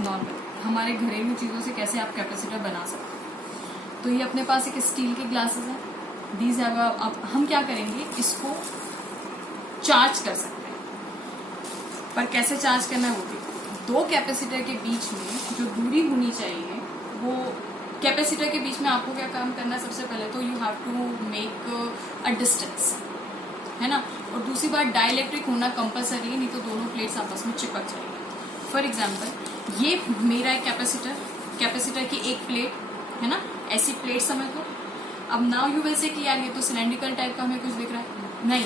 Normal हमारे घरेलू चीज़ों से कैसे आप कैपेसिटर बना सकते हैं। तो ये अपने पास एक स्टील के ग्लासेस हैं, दीज हैव अब हम क्या करेंगे, इसको चार्ज कर सकते हैं। पर कैसे चार्ज करना है वो भी, दो कैपेसिटर के बीच में जो दूरी होनी चाहिए, वो कैपेसिटर के बीच में आपको क्या काम करना है, सबसे पहले तो you have to make a distance, है ना। और दूसरी बात, डाइलेक्ट्रिक होना कंपलसरी है, नहीं तो दोनों प्लेट्स आपस में चिपक जाएंगी। फॉर एग्जाम्पल ये मेरा एक कैपेसिटर की एक प्लेट है ना, ऐसी प्लेट समझ लो। अब नाउ यू विल से कि यार ये तो सिलेंड्रिकल टाइप का हमें कुछ दिख रहा है, नहीं,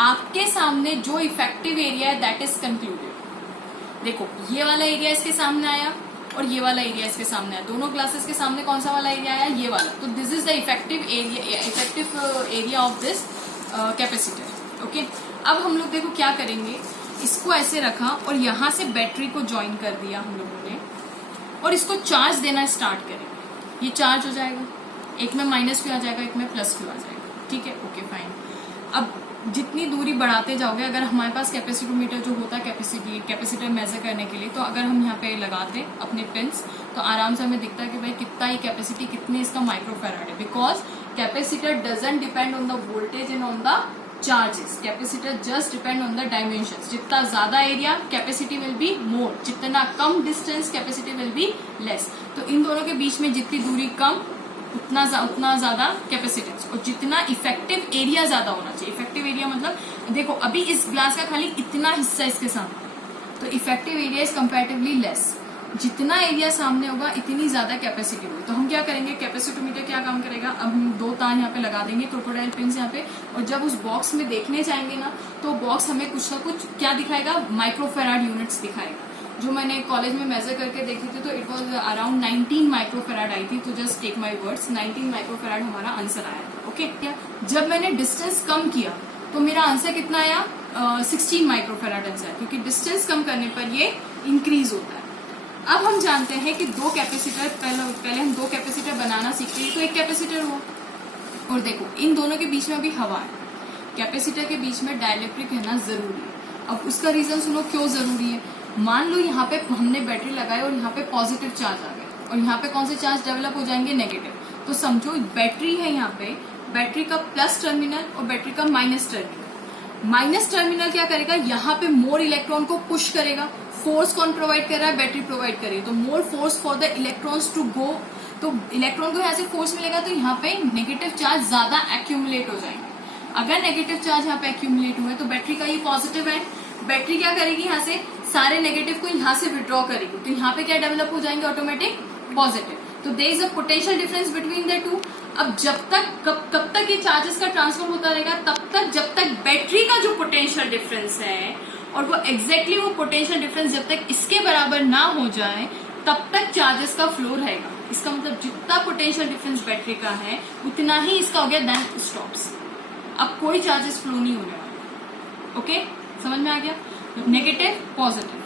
आपके सामने जो इफेक्टिव एरिया है दैट इज कंक्लूडेड। देखो ये वाला एरिया इसके सामने आया और ये वाला एरिया इसके सामने आया, दोनों ग्लासेस के सामने कौन सा वाला एरिया आया, ये वाला। तो this is the effective area of this capacitor. Okay, अब हम लोग देखो क्या करेंगे, इसको ऐसे रखा और यहां से बैटरी को ज्वाइन कर दिया हम लोगों ने, और इसको चार्ज देना स्टार्ट करेंगे। ये चार्ज हो जाएगा, एक में माइनस क्यू आ जाएगा, एक में प्लस क्यू आ जाएगा, ठीक है, ओके फाइन। अब जितनी दूरी बढ़ाते जाओगे, अगर हमारे पास कैपेसिटोमीटर जो होता है कैपेसिटर मेजर करने के लिए, तो अगर हम यहाँ पे लगाते अपने पिंस, तो आराम से हमें दिखता है कि भाई कितना ही कैपेसिटी, कितने इसका माइक्रोफेराड है। Because capacitor doesn't depend on the voltage and on the charges, capacitor just depend on the dimensions. जितना ज्यादा area capacity will be more, जितना कम distance capacity will be less. तो इन दोनों के बीच में जितनी दूरी कम उतना ज्यादा कैपेसिटेंस, और जितना इफेक्टिव एरिया ज्यादा होना चाहिए। इफेक्टिव एरिया मतलब देखो अभी इस ग्लास का खाली इतना हिस्सा इसके सामने, तो effective area is comparatively less. जितना एरिया सामने होगा इतनी ज्यादा कैपेसिटी होगी। तो हम क्या करेंगे, कैपेसिटोमीटर क्या काम करेगा, अब हम दो तार यहाँ पे लगा देंगे, क्रोकोडाइल पिंस यहाँ पे, और जब उस बॉक्स में देखने जाएंगे ना, तो बॉक्स हमें कुछ ना कुछ क्या दिखाएगा, माइक्रोफेराड यूनिट्स दिखाएगा। जो मैंने कॉलेज में मेजर करके देखी थी, तो इट वॉज अराउंड 19 माइक्रोफेराड आई थी। तो just take my words, 19 microfarad हमारा आंसर आया था। ओके, क्या जब मैंने डिस्टेंस कम किया तो मेरा आंसर कितना आया, 16 माइक्रोफेराड आंसर आया, क्योंकि डिस्टेंस कम करने पर ये इंक्रीज होता है। अब हम जानते हैं कि दो कैपेसिटर, पहले हम दो कैपेसिटर बनाना सीखते हैं, तो एक कैपेसिटर हुआ, और देखो इन दोनों के बीच में अभी हवा है, कैपेसिटर के बीच में डाइलेक्ट्रिक रहना जरूरी है। अब उसका रीजन सुनो क्यों जरूरी है। मान लो यहाँ पे हमने बैटरी लगाई और यहाँ पे पॉजिटिव चार्ज आ गया, और यहाँ पे कौन से चार्ज डेवलप हो जाएंगे, नेगेटिव। तो समझो बैटरी है यहाँ पे, बैटरी का प्लस टर्मिनल और बैटरी का माइनस टर्मिनल। माइनस टर्मिनल क्या करेगा, यहाँ पे मोर इलेक्ट्रॉन को पुश करेगा। फोर्स कौन प्रोवाइड कर रहा है, बैटरी प्रोवाइड करेगी, तो more force for the electrons to go. तो इलेक्ट्रॉन को यहाँ से फोर्स मिलेगा, तो यहाँ पे नेगेटिव चार्ज ज्यादा एक्यूमुलेट हो जाएंगे। अगर नेगेटिव चार्ज यहाँ पे एक्यूमुलेट हुए तो बैटरी का ये पॉजिटिव है, बैटरी क्या करेगी, यहाँ से सारे नेगेटिव को यहाँ से विड्रॉ करेगी, तो यहाँ पे क्या डेवलप हो जाएंगे, ऑटोमेटिक पॉजिटिव। तो there is a potential difference between the two. अब जब तक कब तक ये चार्जेस का ट्रांसफर होता रहेगा, तब तक जब तक बैटरी का जो पोटेंशियल डिफरेंस है, और वो एग्जैक्टली वो पोटेंशियल डिफरेंस जब तक इसके बराबर ना हो जाए, तब तक चार्जेस का फ्लो रहेगा। इसका मतलब जितना पोटेंशियल डिफरेंस बैटरी का है उतना ही इसका हो गया, देन स्टॉप्स। अब कोई चार्जेस फ्लो नहीं होने वाले। ओके, समझ में आ गया, नेगेटिव पॉजिटिव,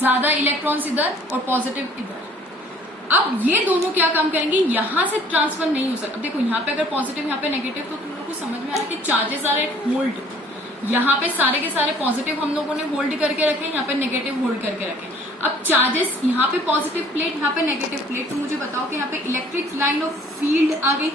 ज्यादा इलेक्ट्रॉन्स इधर और पॉजिटिव इधर। अब ये दोनों क्या काम करेंगे, यहां से ट्रांसफर नहीं हो सकता। देखो यहाँ पे अगर पॉजिटिव, यहाँ पे नेगेटिव, तो तुम लोग को समझ में आ रहा है कि चार्जेस आर एट होल्ड। यहाँ पे सारे के सारे पॉजिटिव हम लोगों ने होल्ड करके रखे, यहाँ पे नेगेटिव होल्ड करके रखे। अब चार्जेस यहाँ पे पॉजिटिव प्लेट, यहाँ पे नेगेटिव प्लेट, तो मुझे बताओ कि यहाँ पे इलेक्ट्रिक लाइन ऑफ फील्ड आ गई,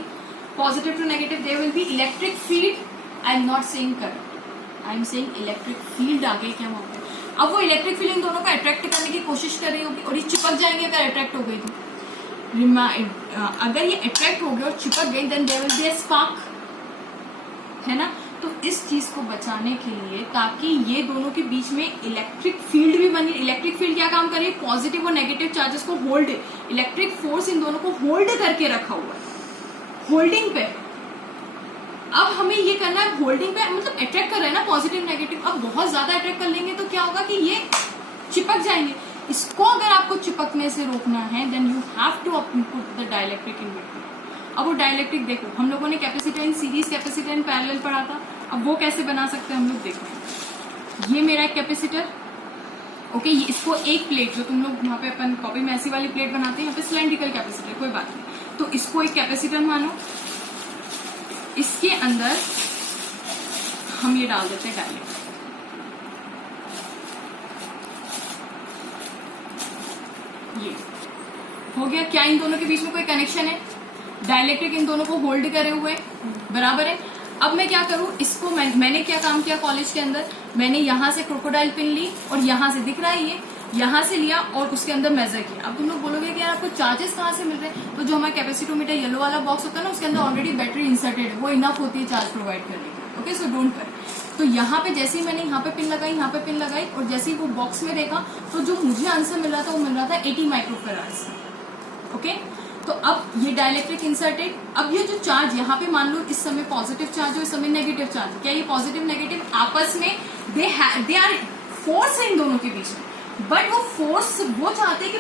positive to negative, there will be electric field. I am not saying current, I am saying electric field आ गई क्या वहां पे। अब वो इलेक्ट्रिक फील्ड इन दोनों को अट्रैक्ट करने की कोशिश कर रही होगी, और ये चिपक जाएंगे अगर अट्रैक्ट हो गई तो। अगर ये अट्रैक्ट हो गए और चिपक गई, then there will be a spark, है ना। तो इस चीज को बचाने के लिए, ताकि ये दोनों के बीच में इलेक्ट्रिक फील्ड भी बनी। इलेक्ट्रिक फील्ड क्या काम करे, पॉजिटिव और नेगेटिव चार्जेस को होल्ड, इलेक्ट्रिक फोर्स इन दोनों को होल्ड करके रखा हुआ है, होल्डिंग पे। अब हमें ये करना है, होल्डिंग पे मतलब अट्रैक्ट कर रहे हैं ना पॉजिटिव नेगेटिव। अब बहुत ज्यादा अट्रैक्ट कर लेंगे तो क्या होगा कि ये चिपक जाएंगे। इसको अगर आपको चिपकने से रोकना है, then you have to put the dielectric in between. अब वो डाइलेक्ट्रिक देखो, हम लोगों ने capacitor in series, capacitor in parallel पढ़ा था। अब वो कैसे बना सकते हैं हम लोग, देखो ये मेरा एक कैपेसिटर, ओके, ये इसको एक प्लेट, जो तुम लोग यहाँ पे अपन कॉपी में ऐसी वाली प्लेट बनाते हैं, यहाँ पे सिलेंड्रिकल कैपेसिटर, कोई बात नहीं, तो इसको एक कैपेसिटर मानो। इसके अंदर हम ये डाल देते हैं डाइलेक्ट्रिक। ये हो गया। क्या इन दोनों के बीच में कोई कनेक्शन है? डाइलेक्ट्रिक इन दोनों को होल्ड करे हुए, बराबर है। अब मैं क्या करूं, इसको मैंने क्या काम किया कॉलेज के अंदर, मैंने यहां से क्रोकोडाइल पिन ली और यहां से, दिख रहा है ये, यहां से लिया और उसके अंदर मेजर किया। अब तुम लोग बोलोगे कि यार आपको चार्जेस कहाँ से मिल रहे हैं? तो जो हमारा कैपेसिटोमीटर येलो वाला बॉक्स होता है ना, उसके अंदर ऑलरेडी बैटरी इंसर्टेड है, वो इनफ होती है चार्ज प्रोवाइड करने की। Okay, so don't worry. तो यहाँ पे जैसे ही मैंने यहाँ पे पिन लगाई, यहाँ पे पिन लगाई और जैसे ही वो बॉक्स में देखा तो जो मुझे आंसर मिल रहा था वो मिल रहा था 80 माइक्रोफेराड्स। ओके, तो अब ये डाइलेक्ट्रिक इंसर्टेड। अब ये जो चार्ज यहाँ पे मान लो इस समय पॉजिटिव चार्ज हो, इस समय नेगेटिव चार्ज, क्या ये पॉजिटिव नेगेटिव आपस में दे आर फोर्स है इन दोनों के बीच में, बट वो फोर्स वो चाहते हैं कि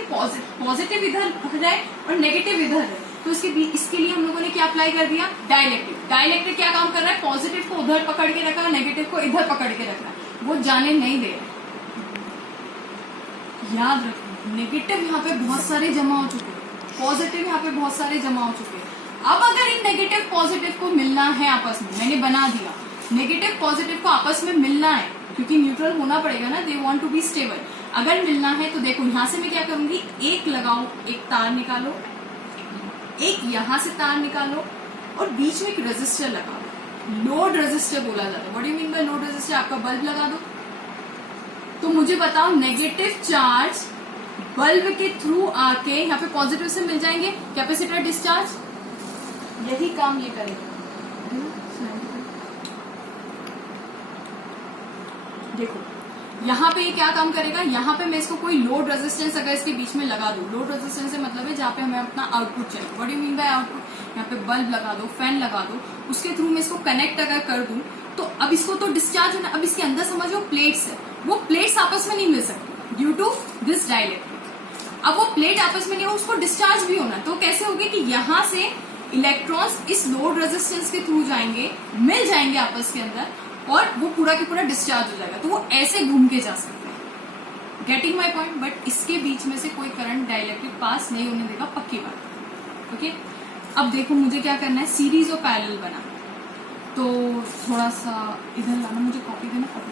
पॉजिटिव इधर रहे और नेगेटिव इधर है। तो इसके लिए हम लोगों ने क्या अप्लाई कर दिया? डाइलेक्ट्रिक। डाइलेक्ट्रिक क्या काम कर रहा है? पॉजिटिव को उधर पकड़ के रखा है, नेगेटिव को इधर पकड़ के रखा है, वो जाने नहीं दे रहा। याद रखो, नेगेटिव यहाँ पे बहुत सारे जमा हो चुके हैं, पॉजिटिव यहाँ पे बहुत सारे जमा हो चुके हैं। अब अगर इन नेगेटिव पॉजिटिव को मिलना है आपस में, मैंने बना दिया, नेगेटिव पॉजिटिव को आपस में मिलना है, क्योंकि न्यूट्रल होना पड़ेगा ना, they want to be stable. अगर मिलना है तो देखो यहाँ से मैं क्या करूंगी, एक लगाओ, एक तार निकालो, एक यहां से तार निकालो और बीच में एक रेजिस्टर लगाओ। लोड रेजिस्टर बोला जाता है। What do you mean by load resistor? आपका बल्ब लगा दो। तो मुझे बताओ, नेगेटिव चार्ज बल्ब के थ्रू आके यहाँ पे पॉजिटिव से मिल जाएंगे, कैपेसिटर डिस्चार्ज, यही काम ये करेगा। देखो यहाँ पे ये क्या काम करेगा, यहाँ पे मैं इसको कोई लोड रेजिस्टेंस अगर इसके बीच में लगा दूं, लोड रेजिस्टेंस से मतलब है जहाँ पे हमें अपना आउटपुट चाहिए। What do you mean bye output? यहाँ पे बल्ब लगा दो, फैन लगा दो, उसके थ्रू मैं इसको कनेक्ट अगर कर दूं तो अब इसको तो डिस्चार्ज होना। अब इसके अंदर समझो प्लेट्स है, वो प्लेट्स आपस में नहीं मिल सकती ड्यू टू दिस डाइलेक्ट्रिक। अब वो प्लेट आपस में नहीं हो, उसको डिस्चार्ज भी होना, तो कैसे होगी कि यहाँ से इलेक्ट्रॉन्स इस लोड रेजिस्टेंस के थ्रू जाएंगे, मिल जाएंगे आपस के अंदर और वो पूरा के पूरा डिस्चार्ज हो जाएगा। तो वो ऐसे घूम के जा सकते हैं। Getting my point? बट इसके बीच में से कोई करंट डाइलेक्ट्रिक पास नहीं होने देगा, पक्की बात। ओके, अब देखो मुझे क्या करना है, सीरीज और पैरेलल बनाना। तो थोड़ा सा इधर लाना, मुझे कॉपी देना, कॉपी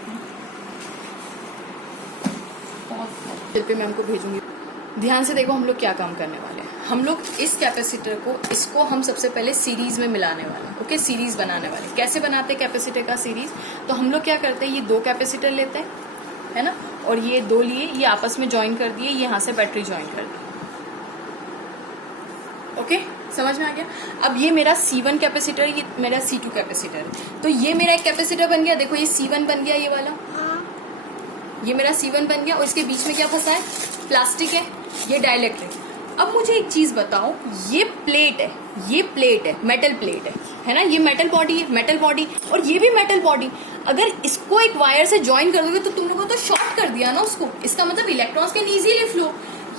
पे मैं हमको भेजूंगी। ध्यान से देखो हम लोग क्या काम करने वाले हैं। हम लोग इस कैपेसिटर को, इसको हम सबसे पहले सीरीज में मिलाने वाले हैं। ओके, सीरीज बनाने वाले। कैसे बनाते हैं कैपेसिटर का सीरीज? तो हम लोग क्या करते हैं, ये दो कैपेसिटर लेते हैं, है ना, और ये दो लिए, ये आपस में ज्वाइन कर दिए, यहाँ से बैटरी ज्वाइन कर दी। ओके, समझ में आ गया? अब ये मेरा C1 कैपेसिटर, ये मेरा C2 कैपेसिटर है। तो ये मेरा एक कैपेसिटर बन गया। देखो ये C1 बन गया, ये वाला, ये मेरा C1 बन गया और इसके बीच में क्या फंसा है? प्लास्टिक है, ये डाइलेक्ट्रिक। अब मुझे एक चीज बताओ, ये प्लेट है, ये प्लेट है, मेटल प्लेट है ना, ये मेटल बॉडी है, मेटल बॉडी, और ये भी मेटल बॉडी। अगर इसको एक वायर से ज्वाइन कर दोगे तो तुम लोगों को तो शॉर्ट कर दिया ना उसको। इसका मतलब इलेक्ट्रॉन्स कैन इजीली फ्लो।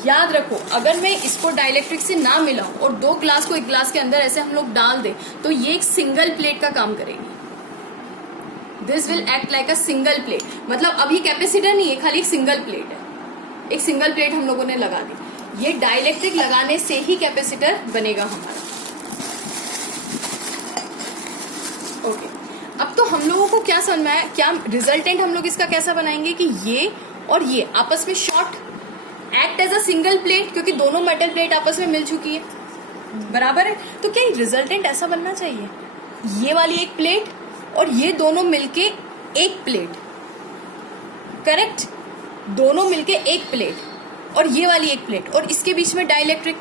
याद रखो, अगर मैं इसको डाइलेक्ट्रिक से ना मिलाऊं और दो ग्लास को एक ग्लास के अंदर ऐसे हम लोग डाल दें तो ये एक सिंगल प्लेट का काम करेगी। This will act like a single plate. मतलब अब ये कैपेसिटर नहीं है, खाली एक सिंगल प्लेट है। एक सिंगल प्लेट हम लोगों ने लगा दी। ये डाइलेक्ट्रिक लगाने से ही कैपेसिटर बनेगा हमारा। ओके, अब तो हम लोगों को क्या समझ में आया, क्या रिजल्टेंट हम लोग इसका कैसा बनाएंगे कि ये और ये आपस में short act as a single plate, क्योंकि दोनों मेटल प्लेट आपस में मिल चुकी है, बराबर है। तो क्या रिजल्टेंट ऐसा बनना चाहिए, ये वाली एक प्लेट और ये दोनों मिलके एक प्लेट, करेक्ट, दोनों मिलके एक प्लेट और ये वाली एक प्लेट और इसके बीच में dielectric.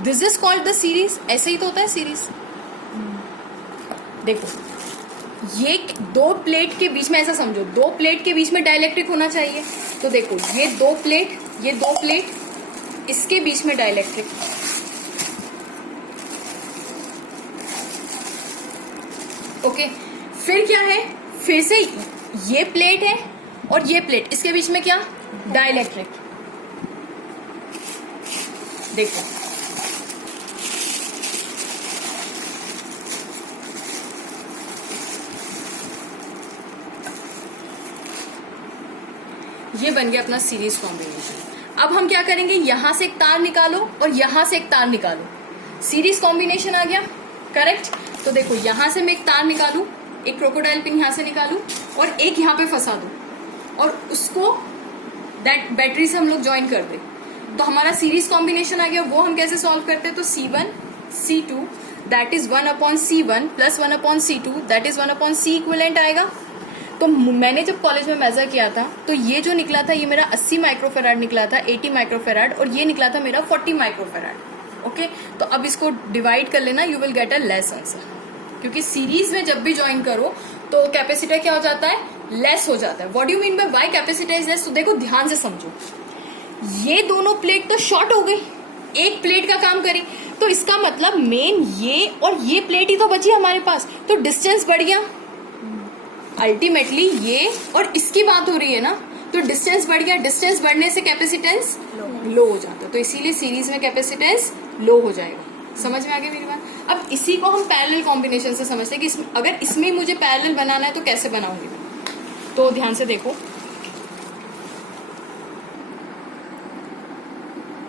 This is called the series. ऐसे ही तो होता है सीरीज। देखो ये दो प्लेट के बीच में, ऐसा समझो दो प्लेट के बीच में डाइलेक्ट्रिक होना चाहिए। तो देखो ये दो प्लेट, ये दो प्लेट, इसके बीच में डाइलेक्ट्रिक। ओके, फिर क्या है, फिर से ये प्लेट है और ये प्लेट, इसके बीच में क्या, डाइलेक्ट्रिक। देखो ये बन गया अपना सीरीज कॉम्बिनेशन। अब हम क्या करेंगे, यहां से एक तार निकालो और यहां से एक तार निकालो, सीरीज कॉम्बिनेशन आ गया, करेक्ट। तो देखो यहां से मैं एक तार निकालू, एक क्रोकोडाइल पिन यहां से निकालू और एक यहां पे फंसा दूं और उसको बैटरी से हम लोग ज्वाइन कर दे। तो हमारा सीरीज कॉम्बिनेशन आ गया, वो हम कैसे सॉल्व करते हैं, तो C1 C2 that is 1/C1 plus 1/C2 that is 1/C equivalent आएगा। तो मैंने जब कॉलेज में मेजर किया था तो ये जो निकला था ये मेरा 80 माइक्रोफेराड निकला था, 80 माइक्रोफेराड, और ये निकला था मेरा 40 माइक्रोफेराड। ओके, तो अब इसको डिवाइड कर लेना, you will get a less answer, क्योंकि सीरीज में जब भी ज्वाइन करो तो कैपेसिटर क्या हो जाता है, लेस हो जाता है। What do mean by why capacitor is less, तो देखो ध्यान से समझो, ये दोनों प्लेट तो शॉर्ट हो गई, एक प्लेट का काम करी, तो इसका मतलब मेन ये और ये प्लेट ही तो बची हमारे पास, तो डिस्टेंस बढ़ गया। अल्टीमेटली ये और इसकी बात हो रही है ना, तो डिस्टेंस बढ़ गया, डिस्टेंस बढ़ने से कैपेसिटेंस लो हो जाता है, तो इसीलिए सीरीज में कैपेसिटेंस लो हो जाएगा। समझ में आ गई मेरी बात। अब इसी को हम पैरेलल कॉम्बिनेशन से समझते हैं कि अगर इसमें मुझे पैरेलल बनाना है तो कैसे बनाऊंगी, तो ध्यान से देखो,